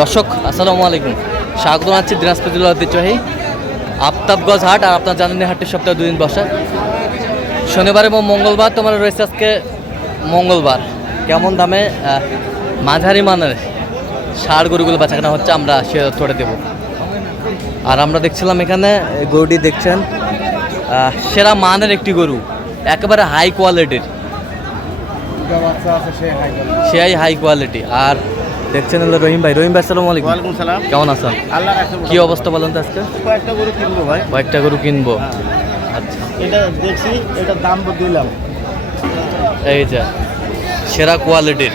দর্শক আসসালামু আলাইকুম, স্বাগত জানাচ্ছি দিনাজপুর জেলার ঐতিহ্যবাহী আফতাবগঞ্জ হাট। আর আপনার জানেন হাটটি সপ্তাহে 2 দিন বসে, শনিবার এবং মঙ্গলবার। তোমার রয়েছে আজকে মঙ্গলবার। কেমন দামে মাঝারি মানের ষাঁড় গরুগুলো বেচাকেনা হচ্ছে আমরা সে তথ্যটা দেবো। আর আমরা দেখছিলাম এখানে গরুটি দেখছেন সেরা মানের একটি গরু, একেবারে হাই কোয়ালিটির, সেই হাই কোয়ালিটি। আর দেখছেন হলো রহিম ভাই। রহিম ভাই আসসালামু আলাইকুম। ওয়ালাইকুম সালাম। কেমন আছেন? আল্লাহ রাখছে। কি অবস্থা বলেন তো আজকে? কয়েকটা গরু কিনবো ভাই। কয়েকটা গরু কিনবো। আচ্ছা, এটা দেখছি, এটার দাম দিলাম। এই যে সেরা কোয়ালিটির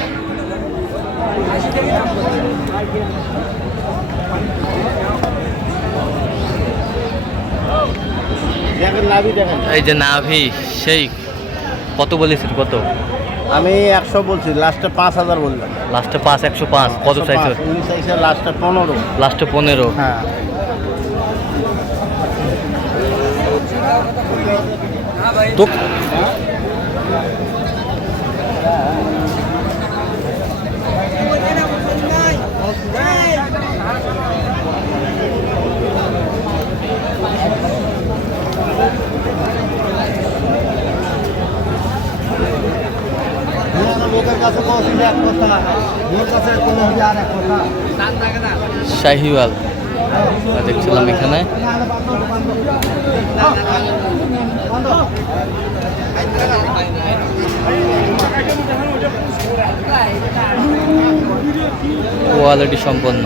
দেখেন নাভি দেখেন। এই যে নাভি, সেই কত বলেছেন? কত? আমি 100 বলছি, লাস্টে 5000 বললাম। লাস্টে 5, 105। কত চাইছে? উনি চাইছে লাস্টে 15। লাস্টে 15। হ্যাঁ, তো লোকের কাছে পৌঁছে এক কথা, ওর কাছে কোনো আর এক কথা। শাহিওয়াল দেখছিলাম এখানে। কোয়ালিটি সম্পন্ন।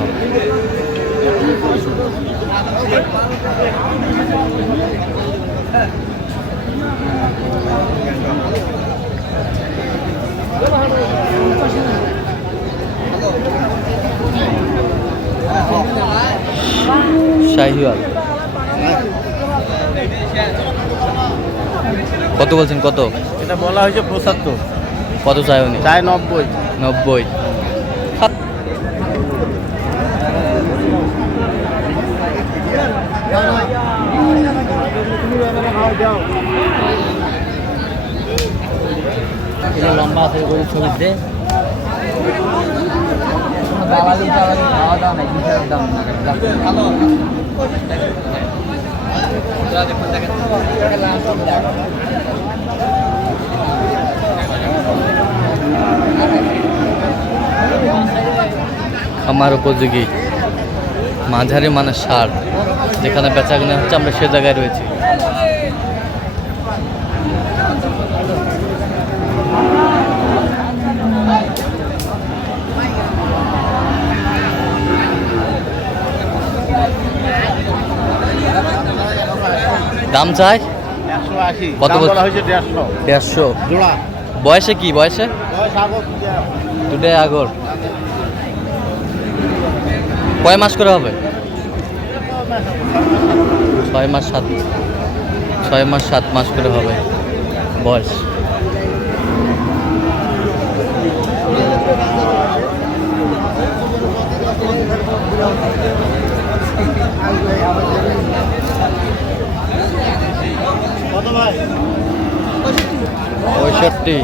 শাহিওয়াল কত বলছেন? কত? এটা বলা হয়েছে 75। কত চাই উনি? চাই 90। 90। লম্বা আছে গরু ছবিতে। খাওয়া দাওয়া নাই, দাম খামার উপযোগী মাঝারি মানের ষাঁড় যেখানে বেচা কিনা হচ্ছে, আমরা সে জায়গায় রয়েছি। দাম চাই 180। কত বলা হয়েছে 150। 150 জোড়া। বয়সে কি? বয়সে বয়স আগত দুটাই আগর। কয় মাস করে হবে? 6 মাস 7 মাস করে হবে বয়স। কত ভাই? 65।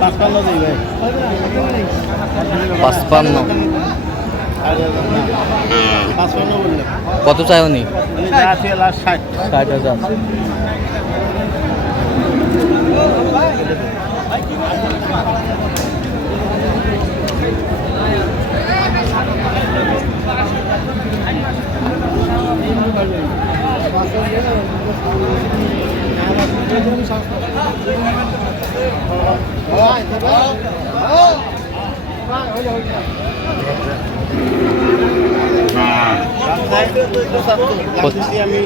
55 দিই ভাই। 55। 55 বললে। কত চাই উনি? উনি যা আছে লাস্ট 60। 60,000। আমি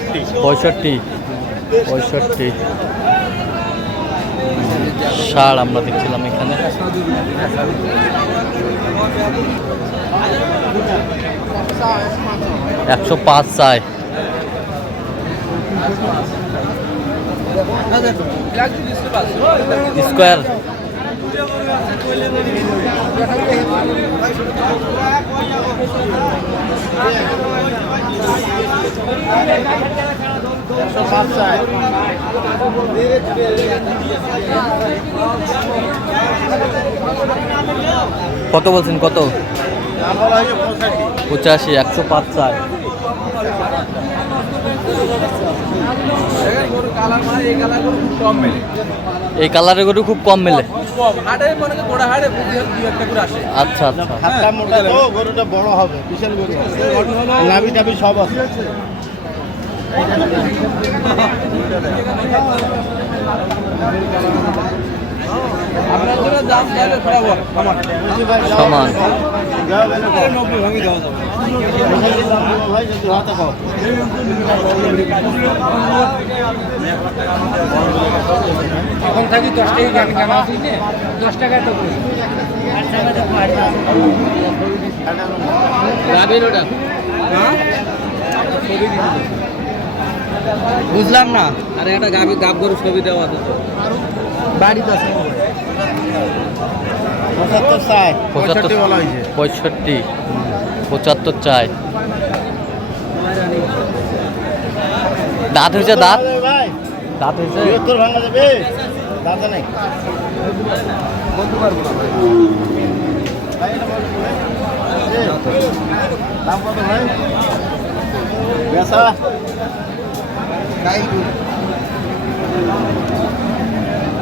65। 65 ষাঁড় আমরা দেখছিলাম এখানে। $105 চাই। স্কোয়ার 105 চাই। কত বলছেন কত? দাম বলা হয়েছে 85। 85, 105 চাই। এই কালারের গরু খুব কম মেলে। আচ্ছা আচ্ছা। হাতটা মোটা তো গরুটা বড় হবে, বিশাল গরু। নাভি টাভি সব আছে। আপনার জন্য দাম চাইলে বরাবর আমার সমান। ভাঙি দেওয়া যাবে। ভাই যদি হাতে কম এখন থাকি 10 টাকা গান গান আছে 10 টাকা তো গাবের ওটা বুঝলাম না। আরে একটা গাব গরু ছবি দেওয়া আছে তো বাড়িতে আছে। 75 চাই। 65 বলা হয়েছে। 65, 75 চাই। দাঁত হয়েছে? দাঁত ভাই দাঁত হয়েছে? 72 ভাঙা যাবে, দাদা নাই। বলতে পারবো না ভাই। ভাই এটা বলতে ভাই। দাম কত ভাই? বেচা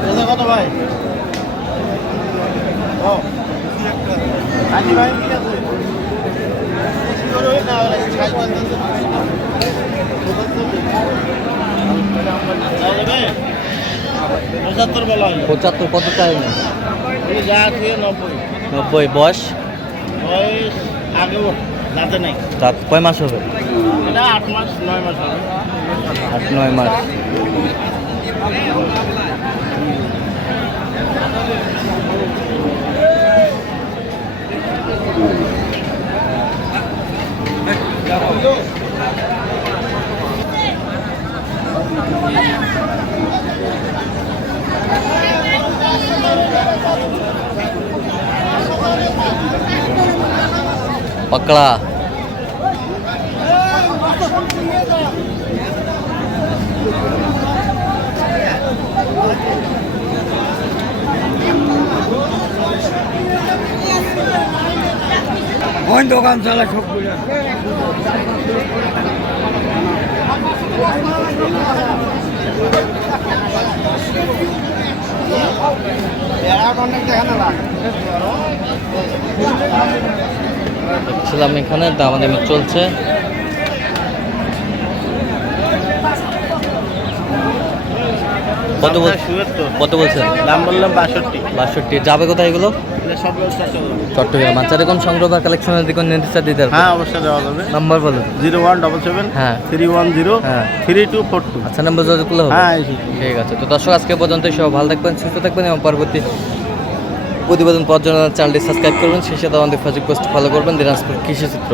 বেচা কত ভাই? ও আজি ভাই কি আছে? বেশি করে না হলে 75 বলা হয়। 75 কত চাই না? এই যা আছে 90। 90 বয়স? বয়স আগেও দাঁতে নাই। দাঁত কয় মাস হবে? এটা 8 মাস 9 মাস হবে। 8-9 মাস। पकड़ा কোন দোকান চালা সবগুলো ছিলাম এখানে দামাদামি চলছে। কত কত বলছেন? দাম বললাম 62। 62 যাবে কোথায় এগুলো? সব চট্টগ্রাম। আচ্ছা এরকম সংগ্রহ বা কালেকশনের দিকে নির্দেশ দিতে হবে। হ্যাঁ অবশ্যই দেওয়া যাবে। নাম্বার বলুন। 0177 হ্যাঁ 310 হ্যাঁ 3242। আচ্ছা নাম্বার যোগাযোগ করলে হবে। হ্যাঁ ঠিক আছে। তো দর্শক আজকে পর্যন্ত সব ভালো থাকবেন, সুস্থ থাকবেন এবং পরবর্তী প্রতিবেদন পাওয়ার জন্য চ্যানেলটি সাবস্ক্রাইব করবেন। সেই সাথে আমাদের ফেসবুক পোস্ট ফলো করবেন দিনাজপুর কৃষি চিত্র।